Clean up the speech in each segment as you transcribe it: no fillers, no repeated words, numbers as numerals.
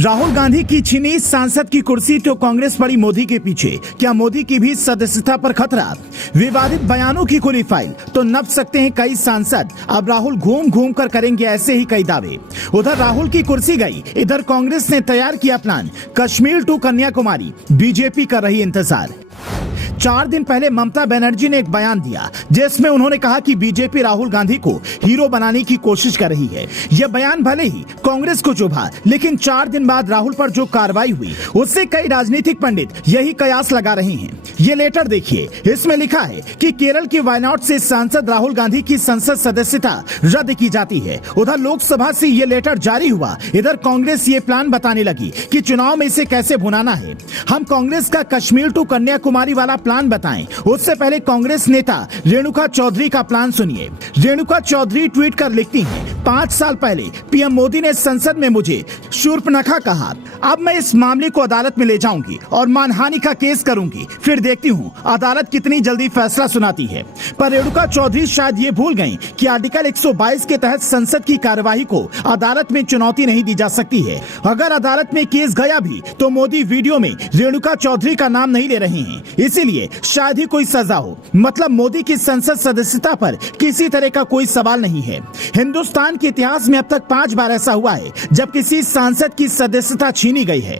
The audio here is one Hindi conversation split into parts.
राहुल गांधी की छीनी सांसद की कुर्सी तो कांग्रेस पड़ी मोदी के पीछे। क्या मोदी की भी सदस्यता पर खतरा? विवादित बयानों की खुली फाइल तो नप सकते हैं कई सांसद। अब राहुल घूम घूम कर करेंगे ऐसे ही कई दावे। उधर राहुल की कुर्सी गई, इधर कांग्रेस ने तैयार किया plan. Kashmir to Kanyakumari, BJP कर रही इंतजार। 4 दिन पहले ममता बनर्जी ने एक बयान दिया जिसमें उन्होंने कहा कि बीजेपी राहुल गांधी को हीरो बनाने की कोशिश कर रही है। यह बयान भले ही कांग्रेस को चुभा, लेकिन 4 दिन बाद राहुल पर जो कार्रवाई हुई उससे कई राजनीतिक पंडित यही कयास लगा रहे हैं। ये लेटर देखिए, इसमें लिखा है कि केरल के वायनाड से सांसद राहुल गांधी की संसद सदस्यता रद्द की जाती है। उधर लोकसभा से ये लेटर जारी हुआ, इधर कांग्रेस ये प्लान बताने लगी कि चुनाव में इसे कैसे भुनाना है। हम कांग्रेस का कश्मीर टू कन्याकुमारी वाला प्लान बताएं, उससे पहले कांग्रेस नेता रेणुका चौधरी का प्लान सुनिए। रेणुका चौधरी ट्वीट कर लिखती हैं, 5 साल पहले पीएम मोदी ने संसद में मुझे शूर्पणखा कहा। अब मैं इस मामले को अदालत में ले जाऊंगी और मानहानि का केस करूंगी, फिर देखती हूं अदालत कितनी जल्दी फैसला सुनाती है। पर रेणुका चौधरी शायद ये भूल गईं कि आर्टिकल 122 के तहत संसद की कार्यवाही को अदालत में चुनौती नहीं दी जा सकती है। अगर अदालत में केस गया भी तो मोदी वीडियो में रेणुका चौधरी का नाम नहीं ले रहे हैं, इसीलिए शायद ही कोई सजा हो। मतलब मोदी की संसद सदस्यता पर किसी तरह का कोई सवाल नहीं है। हिंदुस्तान के इतिहास में अब तक 5 बार ऐसा हुआ है जब किसी सांसद की सदस्यता छीनी गई है।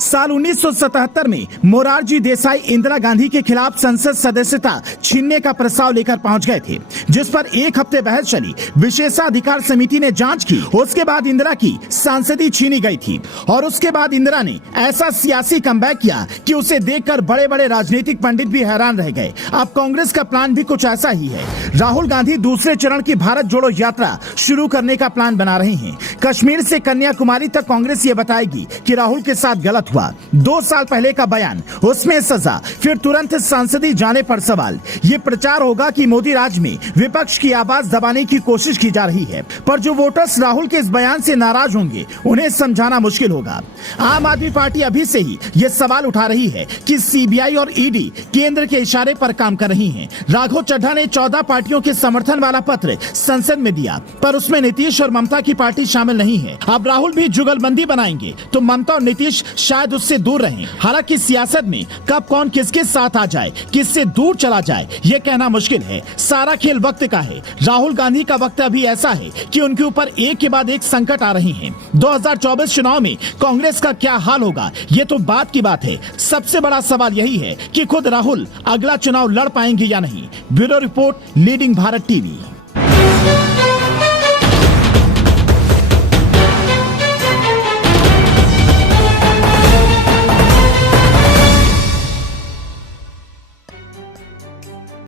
साल 1977 में मोरारजी देसाई इंदिरा गांधी के खिलाफ संसद सदस्यता छीनने का प्रस्ताव लेकर पहुंच गए थे, जिस पर 1 हफ्ते बहस चली। विशेषाधिकार समिति ने जांच की, उसके बाद इंदिरा की सांसदी छीनी गई थी और उसके बाद इंदिरा ने ऐसा सियासी कमबैक किया कि उसे देखकर बड़े बड़े राजनीतिक पंडित भी हैरान रह गए। अब कांग्रेस का प्लान भी कुछ ऐसा ही है। राहुल गांधी दूसरे चरण की भारत जोड़ो यात्रा शुरू करने का प्लान बना रहे हैं। कश्मीर से कन्याकुमारी तक कांग्रेस ये बताएगी कि राहुल के साथ गलत हुआ। 2 साल पहले का बयान, उसमें सजा, फिर तुरंत सांसदी जाने पर सवाल। ये प्रचार होगा कि मोदी राज में विपक्ष की आवाज दबाने की कोशिश की जा रही है। पर जो वोटर्स राहुल के इस बयान से नाराज होंगे उन्हें समझाना मुश्किल होगा। आम आदमी पार्टी अभी से ही ये सवाल उठा रही है कि सीबीआई और ईडी केंद्र के इशारे पर काम कर रही हैं। राघव चड्ढा ने 14 पार्टियों के समर्थन वाला पत्र संसद में दिया, पर उसमें नीतीश और ममता की पार्टी शामिल नहीं है। अब राहुल भी जुगलबंदी बनाएंगे तो ममता और नीतीश शायद उससे दूर रहें। हालांकि सियासत में कब कौन किसके साथ आ जाए, किससे दूर चला जाए, ये कहना मुश्किल है। सारा खेल वक्त का है। राहुल गांधी का वक्त अभी ऐसा है कि उनके ऊपर एक के बाद एक संकट आ रही हैं। 2024 चुनाव में कांग्रेस का क्या हाल होगा, ये तो बात की बात है। सबसे बड़ा सवाल यही है कि खुद राहुल अगला चुनाव लड़ पाएंगे या नहीं। Bureau report, leading Bharat TV.